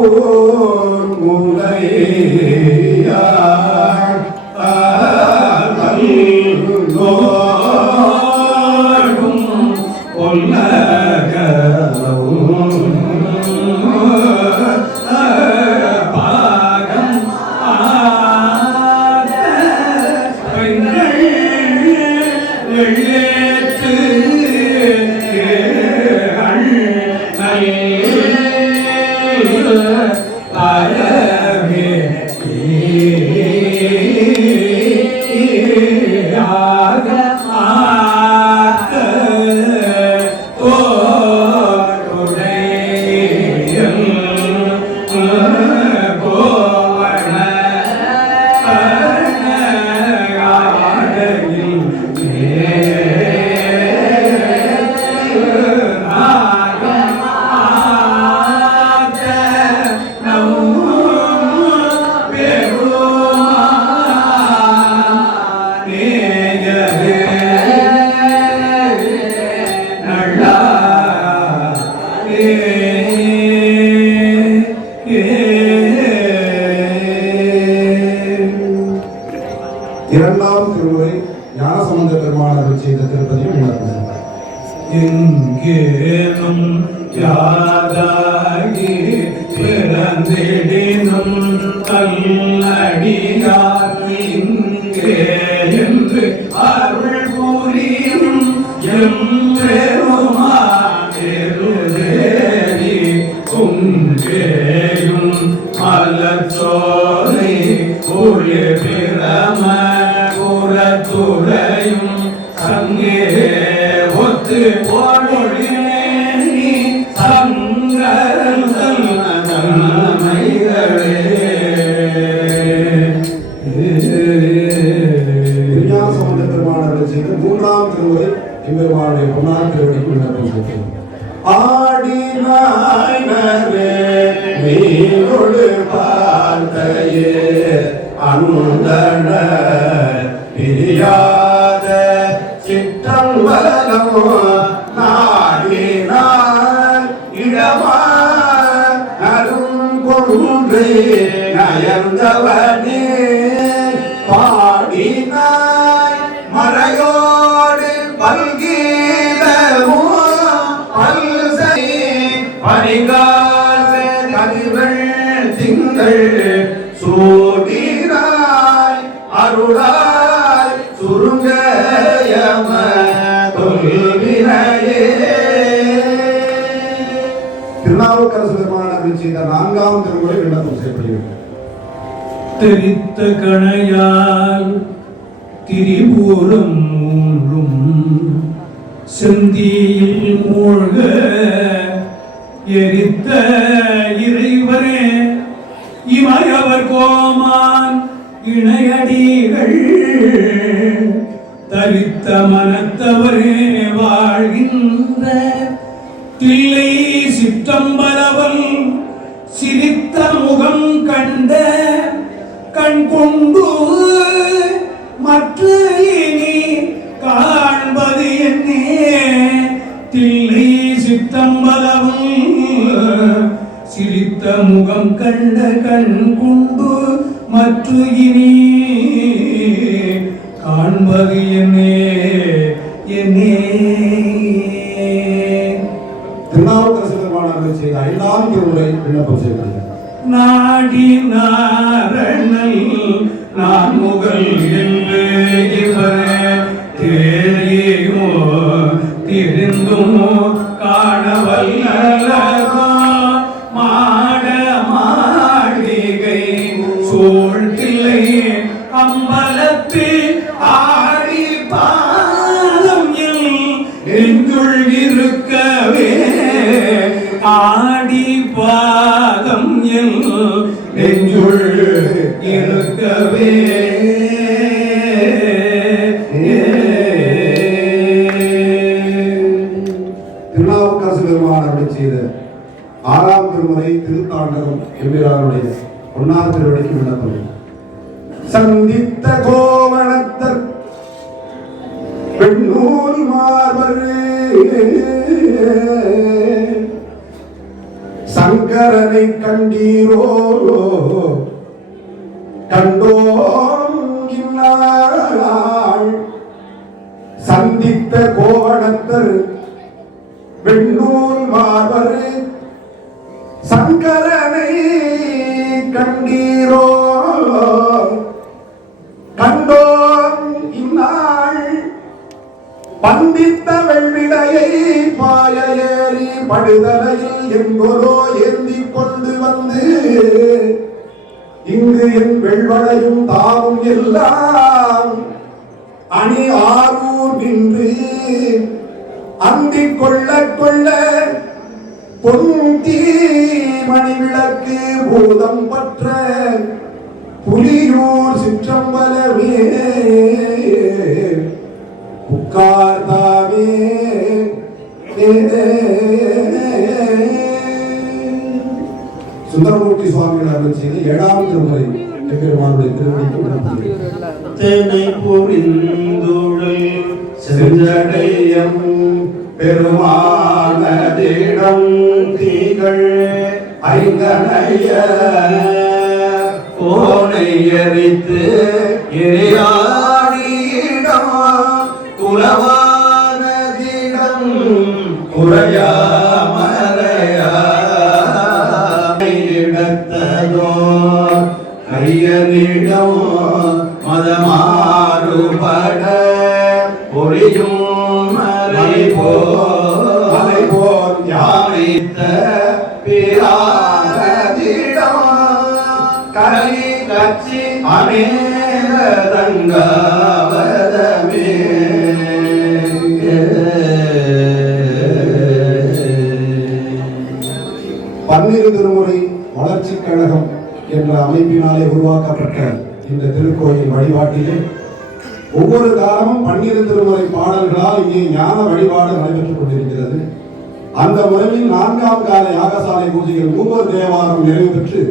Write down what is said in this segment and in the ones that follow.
ஊர் என்று அருள் புரியும் செய்த மூன்றாம் திருமுறை எம்பெருமானுடைய பொன்னார் திருவடிக்கு விண்ணப்பம் செய்கிறோம் ஆடினாயினரே பார்த்தையே அந்தன பிரியாத சிற்றம் வலமோ நாடினார் இடமா நருங்கொன்று நயந்தவனே பாடினாய் திங்கள் சூடினாய் அருளாய் சுருங்கயம தொல்வினையே திருநாவுக்கரசு பெருமானவர் செய்த நான்காம் திருமுறை விண்ணப்பம் செய்யப்படுகிறது. தெரித்த கணையால் திரிபுரம் மூன்றும் செந்தியில் மூழ்க எரித்த இறைவரே இமயவர் கோமான் இணையடிகள் தவித்த மனத்தவரே வாழ்கின்ற தில்லை சிற்றம்பலவல் சிரித்த முகம் கண்ட கண் கொண்டு மற்ற இனி காண்பது என்னே. தில்லை சித்தம்பலவல் சிரித்த முகம் கண்ட கண் கொண்டு மற்ற இனி காண்பது என்னே என்னே. திருநாவுக்கரசு பெருமானவர் செய்த ஐந்தாம் திருமுறை விண்ணப்பம் செய்யப்படுகிறது நாடி நாரணல் நான் முகல் என்று இவர். for சந்தித்த கோவணத்தர் பெண்ணூல் மார்பரு. சங்கரனை கண்டீரோ? கண்டோம் சந்தித்த கோவணத்தர் வெண்ணூல் மாவர் சங்கரனை பந்தித்த வெள்ளிடையை பாய ஏறி படுதலையில் எங்கொரோ ஏந்தி கொண்டு வந்து இங்கு என் வெள்வடையும் தாவும் எல்லாம் அணி ஆரூர் நின்று அந்தி கொள்ள கொள்ள பொந்தி மணி விளக்கு பூதம் பற்ற புலியூர் சிற்றம்பலமே. உட்கார்ந்தாவே சுந்தரமூர்த்தி சுவாமிகள் அருள் செய்த ஏழாம் திருமுறை பெருமானுடைய திருவடிக்கு தென்னை தெனை புரிந்துழல் செஞ்சடையம் பெருமானதிடம் தீகள் ஐந்தனைய போனை எரித்து எரியாடியிடம் குறையாமலையா இடத்ததோ கையனிடம் மதமாறுபட பொழியும் மலை போ போல் யானைத்த பிரானதிடம் கலி கச்சி அமேதங்காவதமே பன்னிரு திருமுறை வளர்ச்சிக் கழகம் என்ற அமைப்பினாலே உருவாக்கப்பட்ட இந்த திருக்கோயில் வழிபாட்டிலே ஒவ்வொரு காலமும் பன்னிரு திருமுறை பாடல்களால் இங்கே ஞான வழிபாடு நடைபெற்றுக் கொண்டிருக்கிறது. அந்த முறையில் நான்காம் கால யாகசாலை பூஜைகள் மூவர் தேவாரம் நிறைவு பெற்று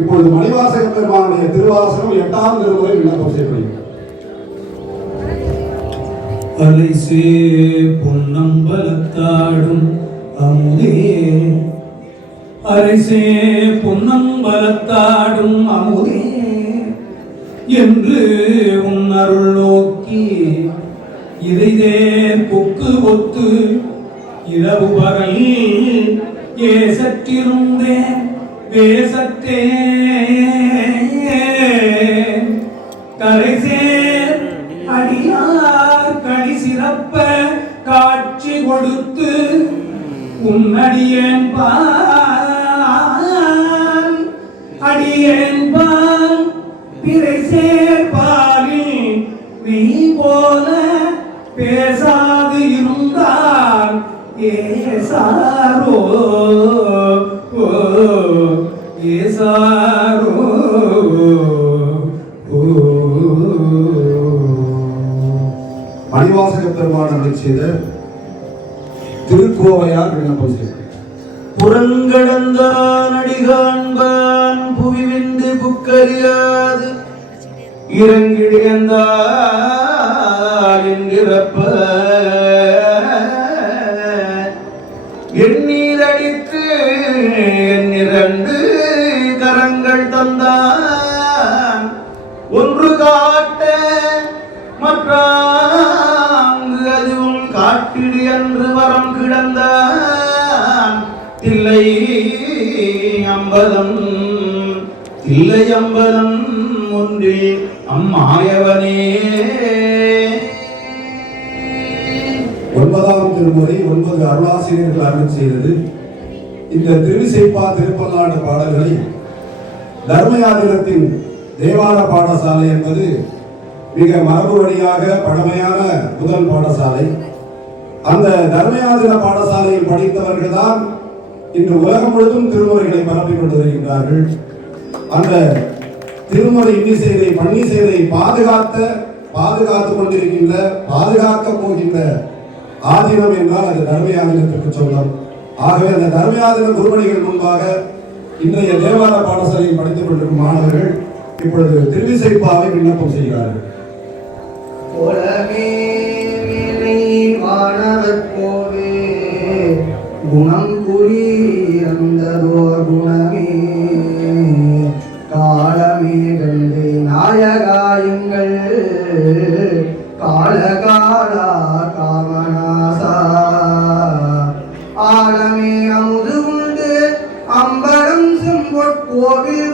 இப்பொழுது மணிவாசக பெருமானுடைய திருவாசகம் எட்டாம் திருமுறை விண்ணப்பம் செய்யப்படுகிறது. அலைசே பொன்னம்பலத்தாடும் அமுதே அரசே பொன்னம்பலத்தாடும் அமுதே என்று உன் அருள் நோக்கி இதைதே கொக்கு ஒத்து இரவு பகல் ஏசற்றிருந்தே பேசத்தே கரைசே அடியார் கடி சிறப்ப காட்சி கொடுத்து உன்னடியேன் பால் பிறை சேர்பாலில் நீ போல பேசாது இருந்தால் ஏசாரோ ஓ, ஏசாரோ. மணிவாசக பெருமான் அருள் செய்த திருக்கோவையார் விண்ணப்பம் செய்யப்படுகிறது புறங்கடந்தான் அடிகாண்பான் புவிவிந்து புக்கறியாது. இறங்கிடியந்தால் என்கிறப்ப. எண்ணீரடித்து இரண்டு கரங்கள் தந்தான். ஒன்று காட்ட மற்றாங்கு அதுவும் காட்டிடு என்று வரம் கிடந்தான். தில்லை அம்பதம் தில்லை அம்பலம் ஒன்றில் அம்மாயவனே. ஒன்பதாம் திருமுறை ஒன்பது அருளாசிரியர்கள் அருள் செய்தது. இந்த திருவிசைப்பா திருப்பல்லாண்டு பாடல்களை தர்மயாதிரத்தின் தேவார பாடசாலை என்பது மிக மரபு வழியாக பழமையான முதல் பாடசாலை. அந்த தர்மயாதிர பாடசாலையில் படித்தவர்கள் தான் இன்று உலகம் முழுதும் திருமுறைகளை பரப்பிக் கொண்டு வருகின்றார்கள். அந்த திருமலை இன்னிசைகளை பன்னிசைகளை பாதுகாத்த பாதுகாத்துக் கொண்டிருக்கின்ற பாதுகாக்க போகின்ற ஆதீனம் என்றால் அது தர்மயாதீனத்திற்கு சொந்தம் ஆகவே அந்த தர்மயாதீன குருமணிகள் முன்பாக இன்றைய தேவார பாடசாலையில் படித்துக் கொண்டிருக்கும் மாணவர்கள் இப்பொழுது திருவிசைப்பாவை விண்ணப்பம் செய்கிறார்கள். குணம் புரி அந்த குண கோவில்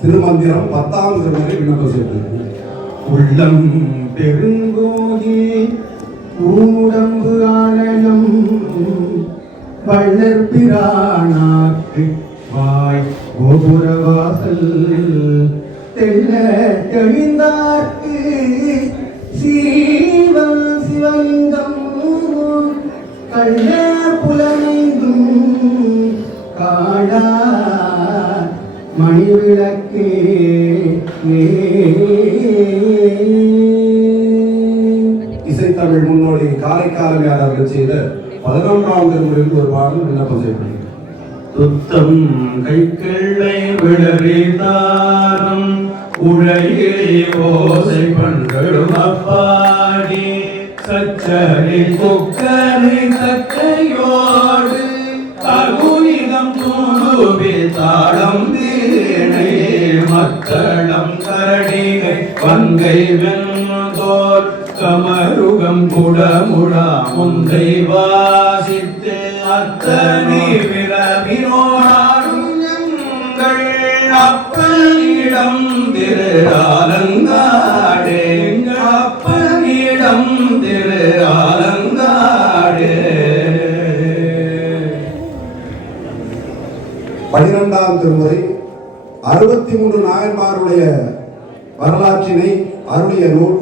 திருமந்திரம் பத்தாம் திருமுறை விண்ணப்பம் செய்யப்படுகிறது உள்ளம் பெருங்கோதி ஊடம்பு ஆணையம் வள்ளற் பிரானாக்கு வாய் கோபுரவாசல் தெல்ல தெளிந்தார்க்கு இசைத்தமிழ் முன்னோடி காரைக்காலமையார் அவர்கள் செய்த பதினொன்றாம் திருமுறையில் ஒரு பாடல் விண்ணப்பம் செய்யப்படுகிறது. துத்தம் கைக்கிள்ளை விளறிதாரம் உழையே ஓசை பண்களும் அப்பாடி சச்சரி கொக்கரை தக்கையோடு தகுனிதம் தூடுவி தாளம் வீணை மக்களம் கரடிகை பங்கை வெண்தோல் கமருகம் குடமுடா முந்தை வாசித்து அத்தனை விரவினோடாடும் எங்கள் அப்பனிடம் திரு ஆலங்காடே அப்பனிடம் திரு ஆலங்காடே பனிரெண்டாம் திருமுறை அறுபத்தி மூன்று நாயன்மாருடைய வரலாற்றினை அருளிய நூல்.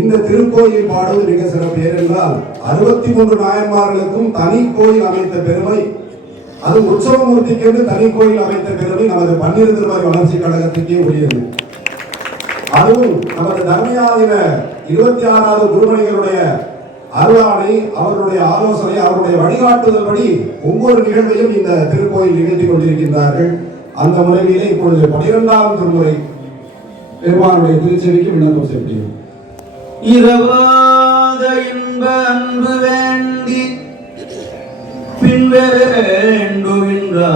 இந்த திருக்கோயில் பாடுவது மிக சிறப்பு. ஏனென்றால் அறுபத்தி மூன்று நாயன்மார்களுக்கும் தனி கோயில் அமைத்த பெருமை அது உற்சவமூர்த்திக்கு தனி கோயில் அமைத்த பெருமை நமது பன்னிரு திருவாரி வளர்ச்சி கழகத்துக்கே உரியது. அதுவும் நமது தர்மியாதின இருபத்தி ஆறாவது குருமணிகளுடைய அருளாணை அவருடைய ஆலோசனை அவருடைய வழிகாட்டுதல்படி ஒவ்வொரு நிகழ்வையும் இந்த திருக்கோயில் நிகழ்த்தி கொண்டிருக்கின்றார்கள். அந்த முறையிலே இப்பொழுது பனிரெண்டாம் திருமுறை பெருமானுடைய திருச்செவிக்கு விண்ணப்பம் செய்யப்படுகிறது. இரவாத இன்ப அன்பு வேண்டி பின் வேண்டுகின்றார்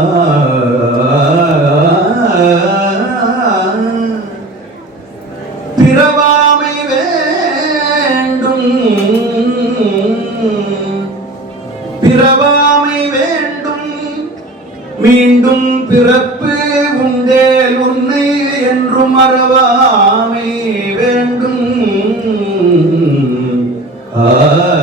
Uh...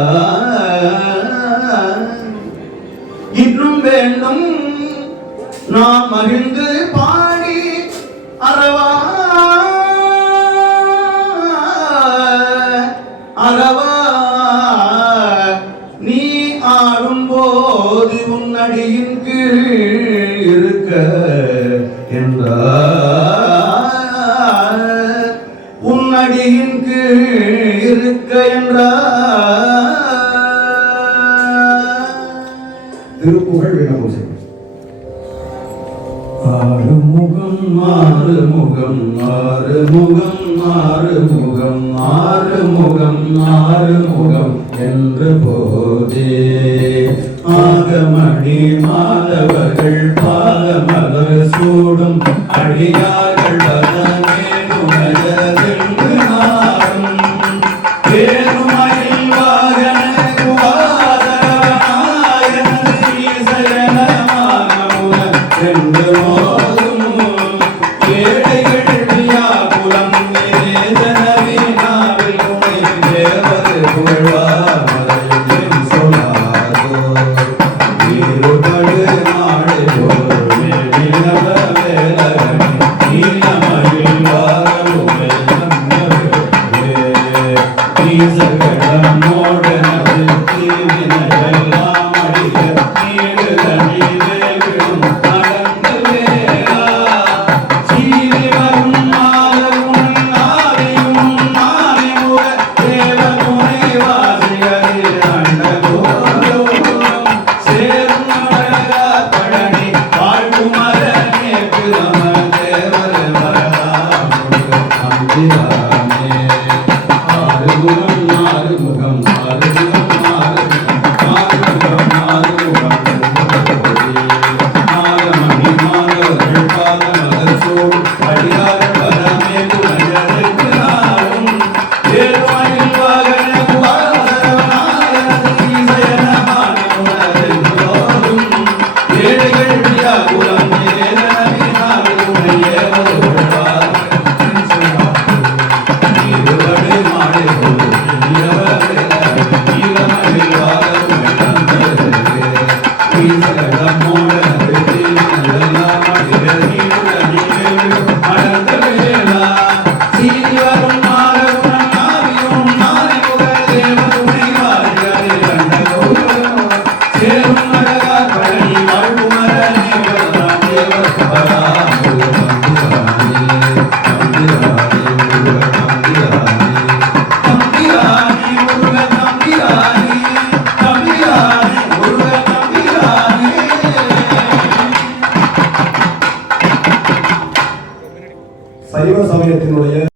திருப்புகழ் விண்ணப்பம் ஆறுமுகம் ஆறுமுகம் ஆறுமுகம் ஆறுமுகம் ஆறுமுகம் ஆறுமுகம் என்று போதே. ஆகமணி மாதவர்கள் பாதமலர் சூடும் அடியார்கள்